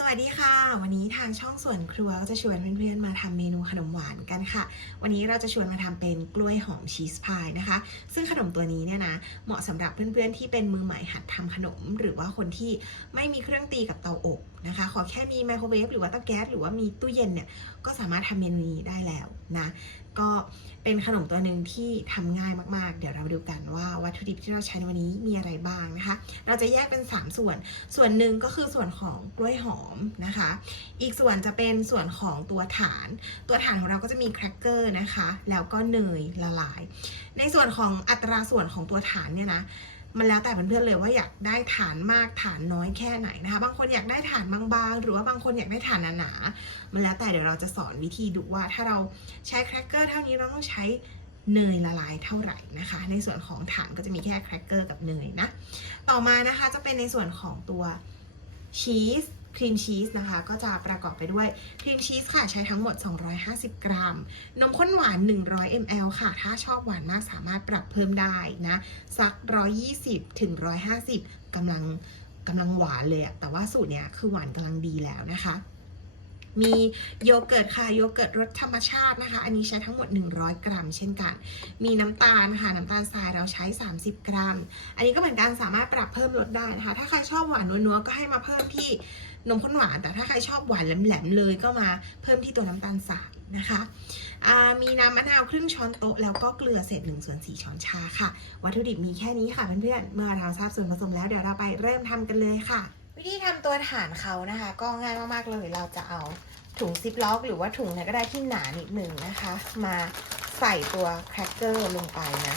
สวัสดีค่ะ วันนี้ทางช่องส่วนครัวก็จะชวนเพื่อนๆมาทำเมนูขนมหวานกันค่ะ วันนี้เราจะชวนมาทำเป็นกล้วยหอมชีสพายนะคะ ซึ่งขนมตัวนี้เนี่ยนะเหมาะสำหรับเพื่อนๆที่เป็นมือใหม่หัดทำขนม หรือว่าคนที่ไม่มีเครื่องตีกับเตาอบนะคะ ขอแค่มีไมโครเวฟหรือว่าเตาแก๊สหรือว่ามีตู้เย็นเนี่ยก็สามารถทำเมนูนี้ได้แล้วนะ ก็เป็นขนมตัวหนึ่งที่ทำง่ายมากๆ เดี๋ยวเรามาดูกันว่าวัตถุดิบที่เราใช้ในวันนี้มีอะไรบ้างนะคะ เราจะแยกเป็น 3 ส่วน ส่วนหนึ่งก็คือส่วนของกล้วยหอมนะคะ อีกส่วนจะเป็นส่วนของตัวฐาน ตัวฐานของเราก็จะมีแครกเกอร์นะคะ แล้วก็เนยละลาย ในส่วนของอัตราส่วนของตัวฐานเนี่ยนะ มันแล้วแต่เพื่อนๆเลยว่าอยากได้ฐานมากฐานน้อยแค่ไหนนะคะ บางคนอยากได้ฐานบางๆ หรือว่าบางคนอยากได้ฐานหนาๆ มันแล้วแต่เดี๋ยวเราจะสอนวิธีดูว่าถ้าเราใช้แครกเกอร์เท่านี้เราต้องใช้เนยละลายเท่าไหร่นะคะ ในส่วนของฐานก็จะมีแค่แครกเกอร์กับเนยนะ ต่อมานะคะจะเป็นในส่วนของตัวชีส ครีมชีสนะคะ ก็จะประกอบไปด้วยครีมชีสค่ะใช้ทั้งหมด 250 กรัม นมข้นหวาน 100 ml ค่ะ ถ้าชอบหวานมากสามารถปรับเพิ่มได้นะสัก 120ถึง150กำลังกำลังหวานเลยอะแต่ว่าสูตรเนี้ยคือหวานกำลังดีแล้วนะคะมีโยเกิร์ตค่ะโยเกิร์ตรสธรรมชาตินะคะ อันนี้ใช้ทั้งหมด 100 กรัม เช่นกัน มีน้ำตาลค่ะน้ำตาลทรายเราใช้ 30 กรัม อันนี้ก็เหมือนกันสามารถปรับเพิ่มรสได้นะคะ ถ้าใครชอบหวานนัวๆก็ให้มาเพิ่มที่ นมข้นหวาน แต่ถ้าใครชอบหวานแหลมๆเลยก็มาเพิ่มที่ตัวน้ำตาลทรายนะคะมีน้ำมะนาวครึ่งช้อนโต๊ะแล้วก็เกลือเศษ1ส่วน4ช้อนชาค่ะ วัตถุดิบมีแค่นี้ค่ะเพื่อนๆเมื่อเราทราบส่วนผสมแล้วเดี๋ยวเราไปเริ่มทำกันเลยค่ะ วิธีทำตัวฐานเขานะคะ ก็ง่ายมากๆเลยเราจะเอาถุงซิปล็อกหรือว่าถุงไหนก็ได้ที่หนานิดหนึ่งนะคะ มาใส่ตัวแครกเกอร์ลงไปนะ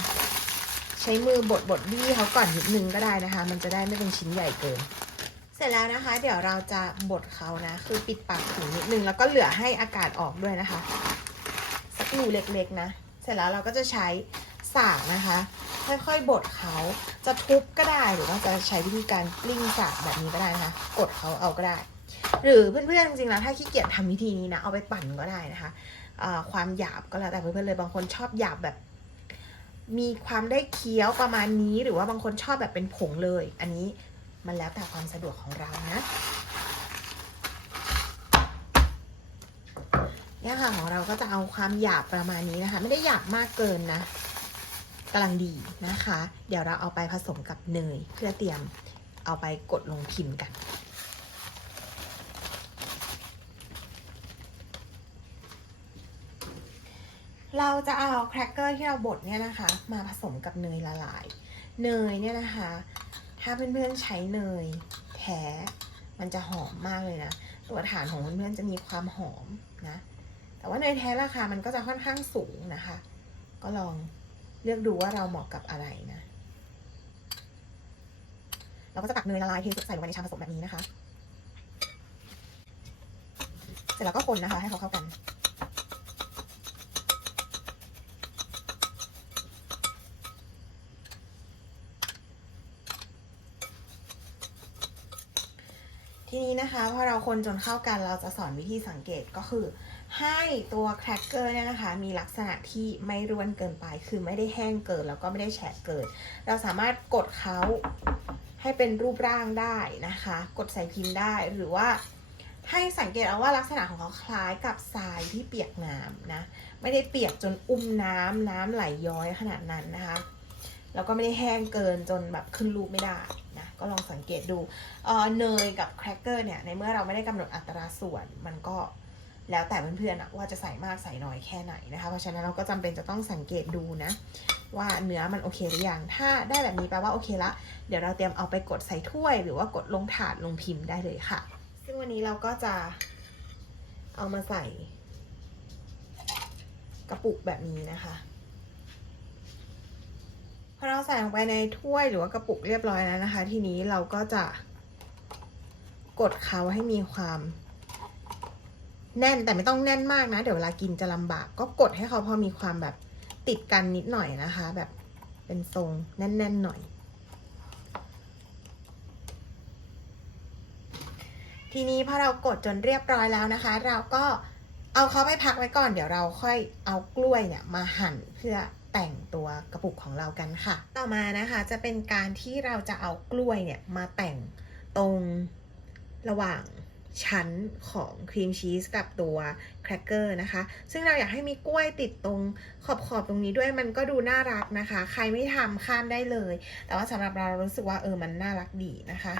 ใช้มือบดบดบี้เขาก่อนนิดนึงก็ได้นะคะ มันจะได้ไม่เป็นชิ้นใหญ่เกิน เสร็จแล้วนะคะ เดี๋ยวเราจะบดเขานะ คือปิดปากถุงนิดนึงแล้วก็เหลือให้อากาศออกด้วยนะคะ สักรูเล็กๆนะ เสร็จแล้วเราก็จะใช้สากนะคะ ค่อยๆบดเขาจะทุบก็ได้หรือว่าจะใช้วิธีการกลิ้งสากแบบนี้ก็ได้นะคะ กดเขาเอาก็ได้ หรือเพื่อนๆจริงๆแล้วถ้าขี้เกียจทำวิธีนี้นะเอาไปปั่นก็ได้นะคะความหยาบก็แล้วแต่เพื่อนๆเลยบางคนชอบหยาบแบบ มีความได้เคี้ยวประมาณนี้หรือว่าบางคนชอบแบบเป็นผงเลย อันนี้ มันแล้วแต่ความสะดวกของเรานะเนี่ยค่ะของเราก็จะเอาความหยาบประมาณนี้นะคะ ไม่ได้หยาบมากเกินนะกำลังดีนะคะ เดี๋ยวเราเอาไปผสมกับเนยเพื่อเตรียมเอาไปกดลงพิมพ์กัน เราจะเอาแครกเกอร์ที่เราบดเนี่ยนะคะ มาผสมกับเนยละลาย เนยเนี่ยนะคะาเพื่อนๆใช้เนยแท้มันจะหอมมากเลยนะ ตัวฐานของเพื่อนๆจะมีความหอมนะ แต่ว่าเนยแท้ราคามันก็จะค่อนข้างสูงนะคะ ก็ลองเลือกดูว่าเราเหมาะกับอะไรนะ เราก็จะตักเนยละลายเทใส่ลงไปในชามผสมแบบนี้นะคะ เสร็จแล้วก็คนนะคะ ให้เขาเข้ากัน ทีนี้นะคะพอเราคนจนเข้ากันเราจะสอนวิธีสังเกตก็คือ ให้ตัวแครกเกอร์เนี่ยนะคะมีลักษณะที่ไม่ร่วนเกินไป คือไม่ได้แห้งเกินแล้วก็ไม่ได้แฉะเกิน เราสามารถกดเขาให้เป็นรูปร่างได้นะคะ กดใส่พิมพ์ได้หรือว่าให้สังเกตเอาว่าลักษณะของเขาคล้ายกับทรายที่เปียกน้ำนะ ไม่ได้เปียกจนอุ้มน้ำน้ำไหลย้อยขนาดนั้นนะคะ แล้วก็ไม่ได้แห้งเกินจนแบบขึ้นรูปไม่ได้ ก็ลองสังเกตดูเออเนยกับแครกเกอร์เนี่ยในเมื่อเราไม่ได้กำหนดอัตราส่วนมันก็แล้วแต่เพื่อนๆอะว่าจะใส่มากใส่น้อยแค่ไหนนะคะ เพราะฉะนั้นเราก็จำเป็นจะต้องสังเกตดูนะ ว่าเนื้อมันโอเคหรือยัง ถ้าได้แบบนี้แปลว่าโอเคละ เดี๋ยวเราเตรียมเอาไปกดใส่ถ้วย หรือว่ากดลงถาดลงพิมพ์ได้เลยค่ะ ซึ่งวันนี้เราก็จะเอามาใส่กระปุกแบบนี้นะคะ พอเราใส่ลงไปในถ้วยหรือว่ากระปุกเรียบร้อยแล้วนะคะ ทีนี้เราก็จะกดเขาให้มีความ แน่นแต่ไม่ต้องแน่นมากนะ เดี๋ยวเวลากินจะลำบาก ก็กดให้เขาพอมีความแบบติดกันนิดหน่อยนะคะ แบบเป็นทรงแน่นๆหน่อย ทีนี้พอเรากดจนเรียบร้อยแล้วนะคะ เราก็เอาเขาไปพักไว้ก่อน เดี๋ยวเราค่อยเอากล้วยเนี่ยมาหั่นเพื่อ แต่งตัวกระปุกของเรากันค่ะ ต่อมานะคะจะเป็นการที่เราจะเอากล้วยเนี่ยมาแต่งตรงระหว่างชั้นของครีมชีสกับตัวแครกเกอร์นะคะ ซึ่งเราอยากให้มีกล้วยติดตรงขอบขอบๆตรงนี้ด้วยมันก็ดูน่ารักนะคะ ใครไม่ทำข้ามได้เลย แต่ว่าสำหรับเราเรารู้สึกว่าเออมันน่ารักดีนะคะ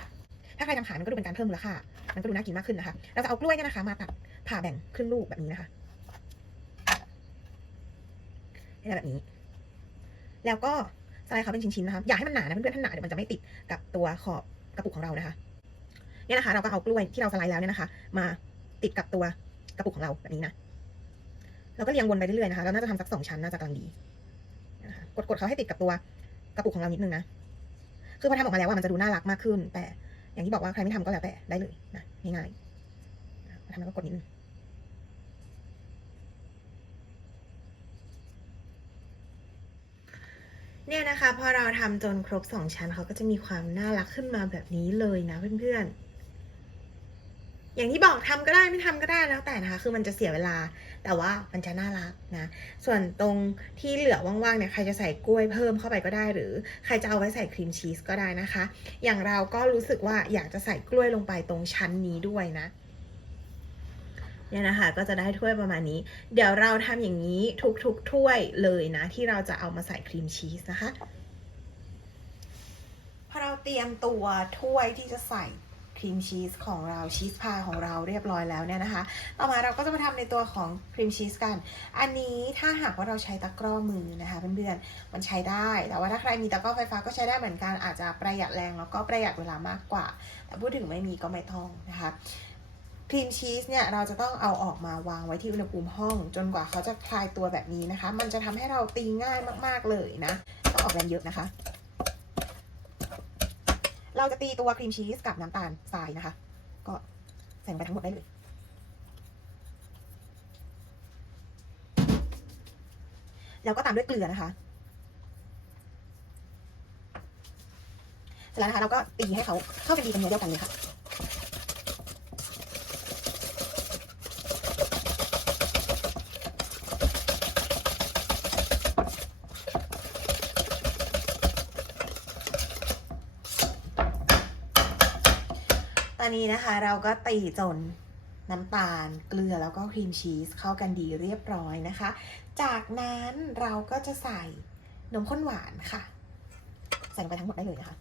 ถ้าใครทำขายมันก็ดูเป็นการเพิ่มมูลค่ามันก็ดูน่ากินมากขึ้นนะคะ เราจะเอากล้วยเนี่ยนะคะ มาตัดผ่าแบ่งครึ่งลูกแบบนี้นะคะให้ได้แบบนี้ แล้วก็สไลด์เขาเป็นชิ้นๆนะคะอย่าให้มันหนานะเพื่อนๆถ้าหนาเดี๋ยวมันจะไม่ติดกับตัวขอบกระปุกของเรานะคะเนี่ยนะคะ เราก็เอากล้วยที่เราสไลด์แล้วเนี่ยนะคะ มาติดกับตัวกระปุกของเราแบบนี้นะเราก็เรียงวนไปเรื่อยๆนะคะเราน่าจะทำสักสองชั้นน่าจะกำลังดีนะคะกดๆเขาให้ติดกับตัวกระปุกของเรานิดนึงนะคือพอทำออกมาแล้วว่ามันจะดูน่ารักมากขึ้น แต่อย่างที่บอกว่าใครไม่ทำก็แล้วแต่ได้เลยนะง่ายๆพอทำแล้วก็กดนิดนึง เนี่ยนะคะพอเราทำจนครบสองชั้นเขาก็จะมีความน่ารักขึ้นมาแบบนี้เลยนะเพื่อนๆ อย่างที่บอกทำก็ได้ไม่ทำก็ได้แล้วแต่นะคะ คือมันจะเสียเวลา แต่ว่ามันจะน่ารักนะ ส่วนตรงที่เหลือว่างๆเนี่ยใครจะใส่กล้วยเพิ่มเข้าไปก็ได้ หรือใครจะเอาไว้ใส่ครีมชีสก็ได้นะคะ อย่างเราก็รู้สึกว่าอยากจะใส่กล้วยลงไปตรงชั้นนี้ด้วยนะ เนี่ยนะคะก็จะได้ถ้วยประมาณนี้ เดี๋ยวเราทำอย่างนี้ทุกๆถ้วยเลยนะ ที่เราจะเอามาใส่ครีมชีสนะคะพอเราเตรียมตัวถ้วยที่จะใส่ครีมชีสของเราชีสพายของเราเรียบร้อยแล้วเนี่ยนะคะ ต่อมาเราก็จะมาทำในตัวของครีมชีสกัน อันนี้ถ้าหากว่าเราใช้ตะกร้อมือนะคะเพื่อนๆมันใช้ได้ แต่ว่าถ้าใครมีตะกร้อไฟฟ้าก็ใช้ได้เหมือนกันอาจจะประหยัดแรงแล้วก็ประหยัดเวลามากกว่า แต่พูดถึงไม่มีก็ไม่ต้องนะคะ ครีมชีสเนี่ยเราจะต้องเอาออกมาวางไว้ที่อุณหภูมิห้อง จนกว่าเขาจะคลายตัวแบบนี้นะคะ มันจะทำให้เราตีง่ายมากๆเลยนะ ต้องออกแรงเยอะนะคะ เราจะตีตัวครีมชีสกับน้ำตาลทรายนะคะ ก็ใส่ไปทั้งหมดได้เลยแล้วก็ตามด้วยเกลือนะคะเสร็จแล้วนะคะเราก็ตีให้เขาเข้ากันดีเป็นเนื้อเดียวกันเลยค่ะ อนนี้นะคะเราก็ตีจนน้ำตาลเกลือแล้วก็ครีมชีสเข้ากันดีเรียบร้อยนะคะ จากนั้นเราก็จะใส่นมข้นหวานค่ะ ใส่ลงไปทั้งหมดได้เลยนะคะ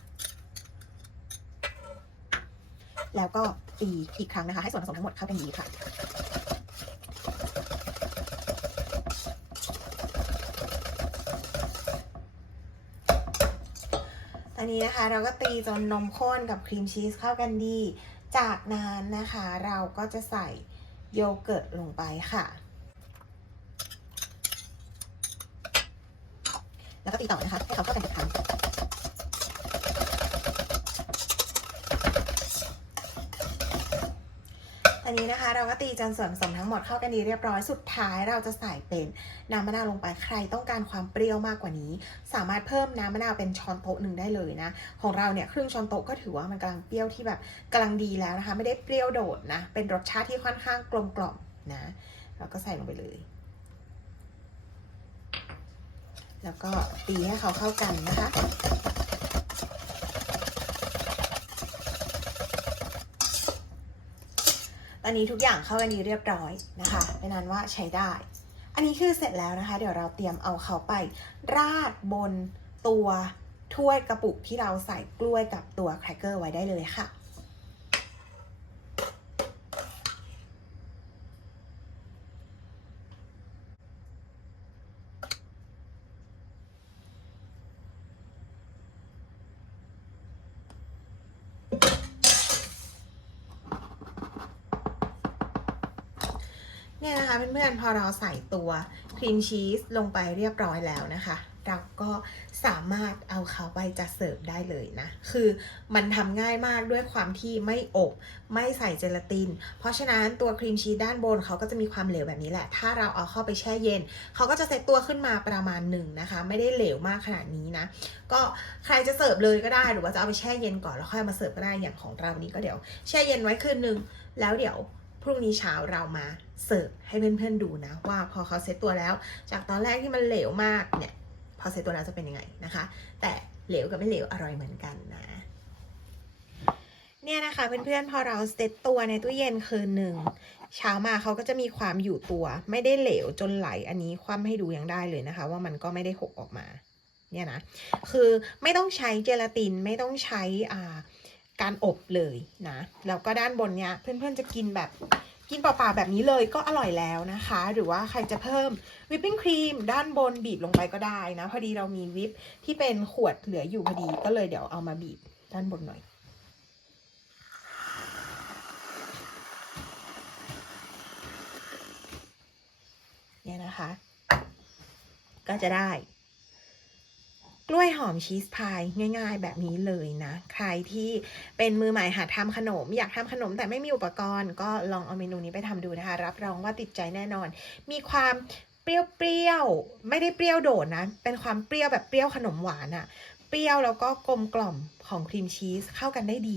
แล้วก็ตีอีกครั้งนะคะ ให้ส่วนผสมทั้งหมดเข้ากันดีค่ะตอนนี้นะคะเราก็ตีจนนมข้นกับครีมชีสเข้ากันดี จากนั้นนะคะเราก็จะใส่โยเกิร์ตลงไปค่ะ แล้วก็ตีต่อนะคะให้เขาเข้ากันค่ะง ต อนนี้นะคะเราก็ตีจนส่วนผสมทั้งหมดเข้ากันดีเรียบร้อยสุดท้ายเราจะใส่เป็นน้ำมะนาวลงไปใครต้องการความเปรี้ยวมากกว่านี้ สามารถเพิ่มน้ำมะนาวเป็นช้อนโต๊ะหนึ่งได้เลยนะ ของเราเนี่ยครึ่งช้อนโต๊ะก็ถือว่ามันกำลังเปรี้ยวที่แบบกำลังดีแล้วนะคะ ไม่ได้เปรี้ยวโดดนะ เป็นรสชาติที่ค่อนข้างกลมกล่อมนะเราก็ใส่ลงไปเลย แล้วก็ตีให้เขาเข้ากันนะคะ อนนี้ทุกอย่างเข้ากันดีเรียบร้อยนะคะเป็นนั้นว่าใช้ได้ อันนี้คือเสร็จแล้วนะคะ เดี๋ยวเราเตรียมเอาเขาไป ราดบนตัวถ้วยกระปุกที่เราใส่กล้วยกับตัวแครกเกอร์ไว้ได้เลยค่ะ เนี่ยนะคะเพื่อนๆพอเราใส่ตัวครีมชีสลงไปเรียบร้อยแล้วนะคะ เราก็สามารถเอาเขาไปจัดเสิร์ฟได้เลยนะ คือมันทำง่ายมากด้วยความที่ไม่อบ ไม่ใส่เจลาติน เพราะฉะนั้นตัวครีมชีสด้านบนเขาก็จะมีความเหลวแบบนี้แหละ ถ้าเราเอาเข้าไปแช่เย็น เขาก็จะเซตตัวขึ้นมาประมาณหนึ่งนะคะ ไม่ได้เหลวมากขนาดนี้นะ ก็ใครจะเสิร์ฟเลยก็ได้ หรือว่าจะเอาไปแช่เย็นก่อนแล้วค่อยมาเสิร์ฟก็ได้ อย่างของเรานี้ก็เดี๋ยวแช่เย็นไว้คืนนึง แล้วเดี๋ยว พรุ่งนี้เช้าเรามาเสิร์ฟให้เพื่อนๆดูนะ ว่าพอเขาเซตตัวแล้ว จากตอนแรกที่มันเหลวมากเนี่ยพอเซตตัวแล้วจะเป็นยังไงนะคะ แต่เหลวกับไม่เหลวอร่อยเหมือนกันนะเนี่ยนะคะเพื่อนๆพอเราเซตตัวในตู้เย็นคืนหนึ่งเช้ามาเขาก็จะมีความอยู่ตัว ไม่ได้เหลวจนไหลอันนี้คว่ำให้ดูยังได้เลยนะคะ ว่ามันก็ไม่ได้หกออกมาเนี่ยนะคือไม่ต้องใช้เจลาตินไม่ต้องใช้อ่า การอบเลยนะ แล้วก็ด้านบนเนี่ยเพื่อนๆจะกินแบบกินเปล่าๆแบบนี้เลยก็อร่อยแล้วนะคะ หรือว่าใครจะเพิ่มวิปปิ้งครีมด้านบนบีบลงไปก็ได้นะ พอดีเรามีวิปที่เป็นขวดเหลืออยู่พอดีก็เลยเดี๋ยวเอามาบีบด้านบนหน่อยเนี่ยนะคะ ก็จะได้ กล้วยหอมชีสพายง่าย ๆ แบบนี้เลยนะ ใครที่เป็นมือใหม่หัดทำขนม อยากทำขนมแต่ไม่มีอุปกรณ์ ก็ลองเอาเมนูนี้ไปทำดูนะคะ รับรองว่าติดใจแน่นอน มีความเปรี้ยวๆ ไม่ได้เปรี้ยวโดดนะ เป็นความเปรี้ยวแบบเปรี้ยวขนมหวานอะ เปรี้ยวแล้วก็กลมกล่อมของครีมชีสเข้ากันได้ดี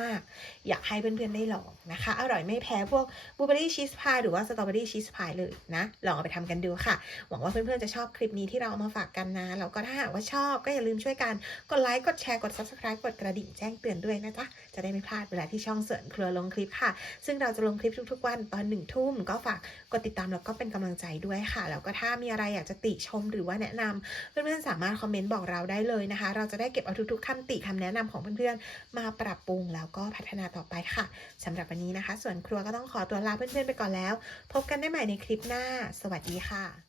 มาก ๆ อยากให้เพื่อน ๆ ได้ลองนะคะ อร่อยไม่แพ้พวกบลูเบอรี่ชีสพายหรือว่าสตรอเบอรี่ชีสพายเลยนะ ลองเอาไปทำกันดูค่ะ หวังว่าเพื่อน ๆ จะชอบคลิปนี้ที่เราเอามาฝากกันนะ แล้วก็ถ้าหากว่าชอบก็อย่าลืมช่วยกัน กดไลค์ กดแชร์ กด subscribe กดกระดิ่งแจ้งเตือนด้วยนะจ๊ะ จะได้ไม่พลาดเวลาที่ช่องเสริญครัวลงคลิปค่ะ ซึ่งเราจะลงคลิปทุกๆวันตอนหนึ่งทุ่มก็ฝากกดติดตามแล้วก็เป็นกำลังใจด้วยค่ะ แล้วก็ถ้ามีอะไรอยากจะติชมหรือว่าแนะนำเพื่อนๆสามารถคอมเมนต์บอกเราได้เลยนะคะ เราจะได้เก็บเอาทุกๆคำติคำแนะนำของเพื่อนๆมาปรับปรุงแล้วก็พัฒนาต่อไปค่ะสำหรับวันนี้นะคะ ส่วนครัวก็ต้องขอตัวลาเพื่อนๆไปก่อนแล้ว พบกันได้ใหม่ในคลิปหน้า สวัสดีค่ะ